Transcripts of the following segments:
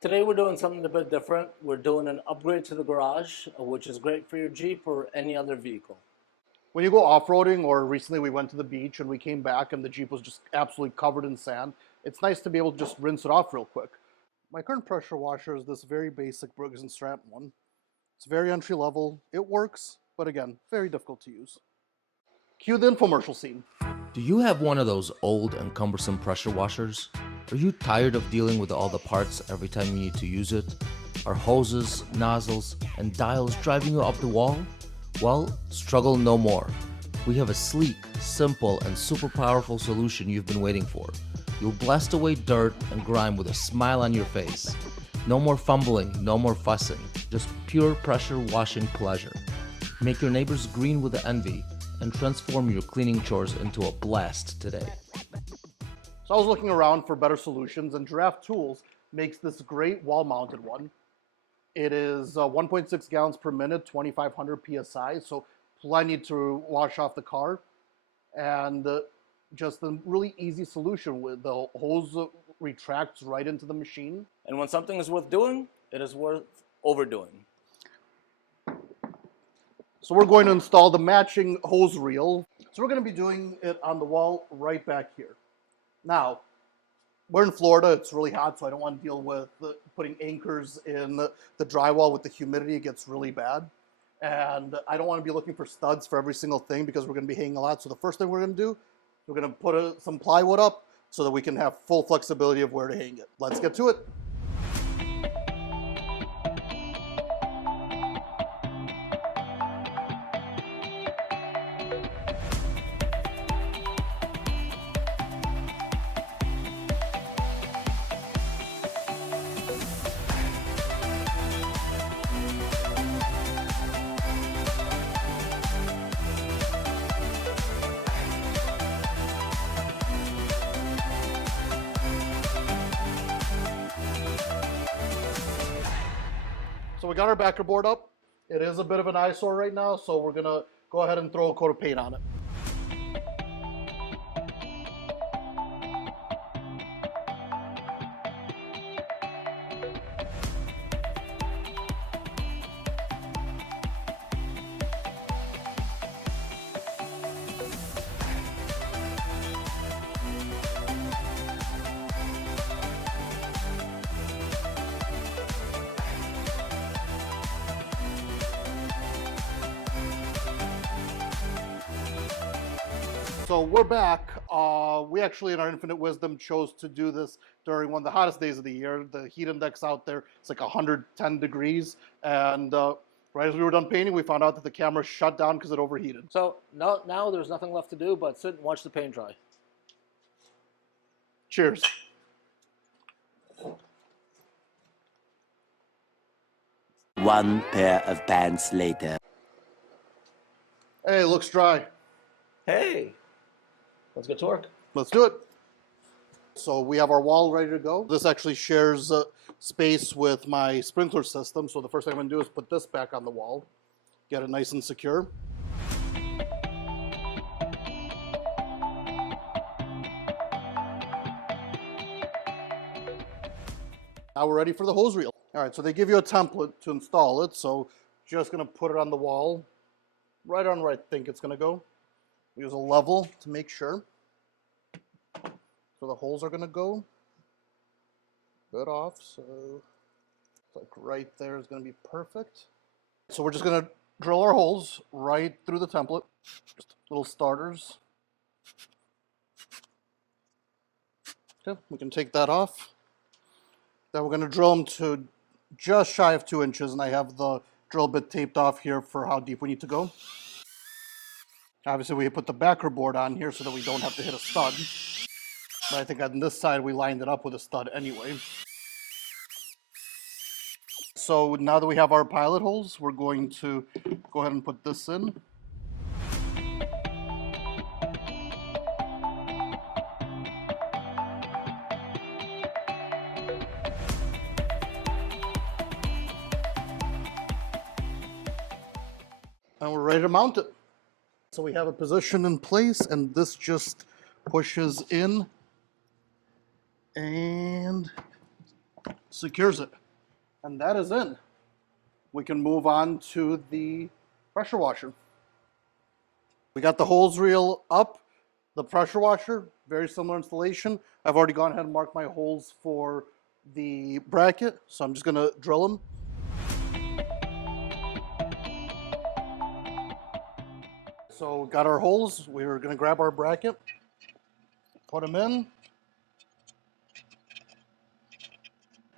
Today we're doing something a bit different. We're doing an upgrade to the garage, which is great for your Jeep or any other vehicle. When you go off-roading, or recently we went to the beach and we came back and the Jeep was just absolutely covered in sand, it's nice to be able to just rinse it off real quick. My current pressure washer is this very basic Brooks & Stratton one. It's very entry level, it works, but again, very difficult to use. Cue the infomercial scene. Do you have one of those old and cumbersome pressure washers? Are you tired of dealing with all the parts every time you need to use it? Are hoses, nozzles, and dials driving you up the wall? Well, struggle no more. We have a sleek, simple, and super powerful solution you've been waiting for. You'll blast away dirt and grime with a smile on your face. No more fumbling, no more fussing, just pure pressure washing pleasure. Make your neighbors green with envy and transform your cleaning chores into a blast today. So I was looking around for better solutions, and Giraffe Tools makes this great wall-mounted one. It is 1.6 gallons per minute, 2,500 PSI, so plenty to wash off the car. And just a really easy solution with the hose retracts right into the machine. And when something is worth doing, it is worth overdoing. So we're going to install the matching hose reel. So we're going to be doing it on the wall right back here. Now, we're in Florida, it's really hot, so I don't want to deal with putting anchors in the drywall with the humidity. It gets really bad. And I don't want to be looking for studs for every single thing because we're going to be hanging a lot. So the first thing we're going to do, we're going to put some plywood up so that we can have full flexibility of where to hang it. Let's get to it. So we got our backer board up. It is a bit of an eyesore right now, so we're gonna go ahead and throw a coat of paint on it. So we're back. We actually, in our infinite wisdom, chose to do this during one of the hottest days of the year. The heat index out there, it's like 110 degrees. And right as we were done painting, we found out that the camera shut down because it overheated. So now there's nothing left to do but sit and watch the paint dry. Cheers. One pair of pants later. Hey, it looks dry. Hey, let's get to work. Let's do it. So we have our wall ready to go. This actually shares space with my sprinkler system. So the first thing I'm gonna do is put this back on the wall, get it nice and secure. Now we're ready for the hose reel. All right, so they give you a template to install it. So just gonna put it on the wall, right on where I think it's gonna go. Use a level to make sure. So the holes are going to go good off. So like right there is going to be perfect. So we're just going to drill our holes right through the template. Just little starters. Okay, we can take that off. Then we're going to drill them to just shy of 2 inches, and I have the drill bit taped off here for how deep we need to go. Obviously, we put the backer board on here so that we don't have to hit a stud. But I think on this side, we lined it up with a stud anyway. So now that we have our pilot holes, we're going to go ahead and put this in. And we're ready to mount it. So we have a position in place, and this just pushes in and secures it. And that is in. We can move on to the pressure washer. We got the hose reel up, the pressure washer, very similar installation. I've already gone ahead and marked my holes for the bracket, so I'm just gonna drill them. So got our holes, we're gonna grab our bracket, put them in,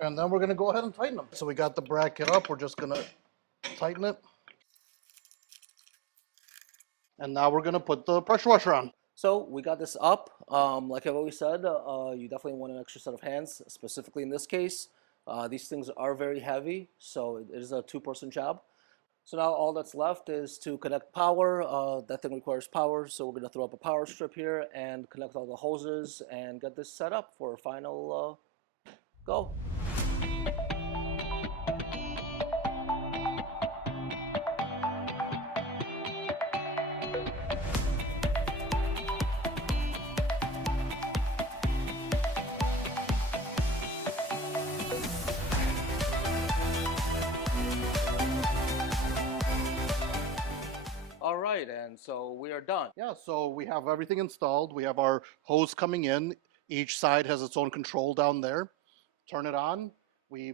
and then we're gonna go ahead and tighten them. So we got the bracket up, we're just gonna tighten it. And now we're gonna put the pressure washer on. So we got this up. Like I've always said, you definitely want an extra set of hands, specifically in this case. These things are very heavy, so it is a two-person job. So now all that's left is to connect power. That thing requires power, so we're going to throw up a power strip here and connect all the hoses and get this set up for a final go. All right, and so we are done. Yeah, so we have everything installed. We have our hose coming in. Each side has its own control down there. Turn it on. We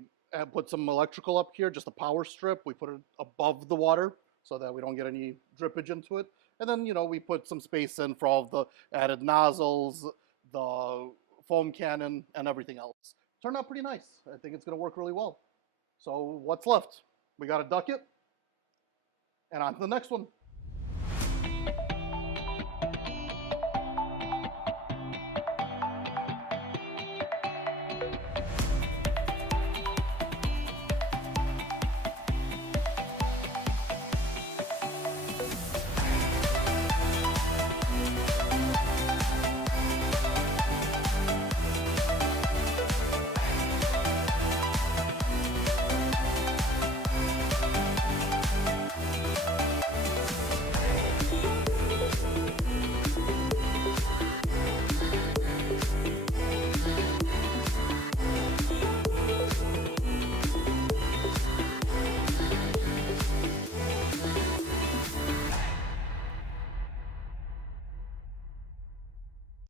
put some electrical up here, just a power strip. We put it above the water so that we don't get any drippage into it. And then, we put some space in for all of the added nozzles, the foam cannon, and everything else. Turned out pretty nice. I think it's going to work really well. So what's left? We got to duck it, and on to the next one.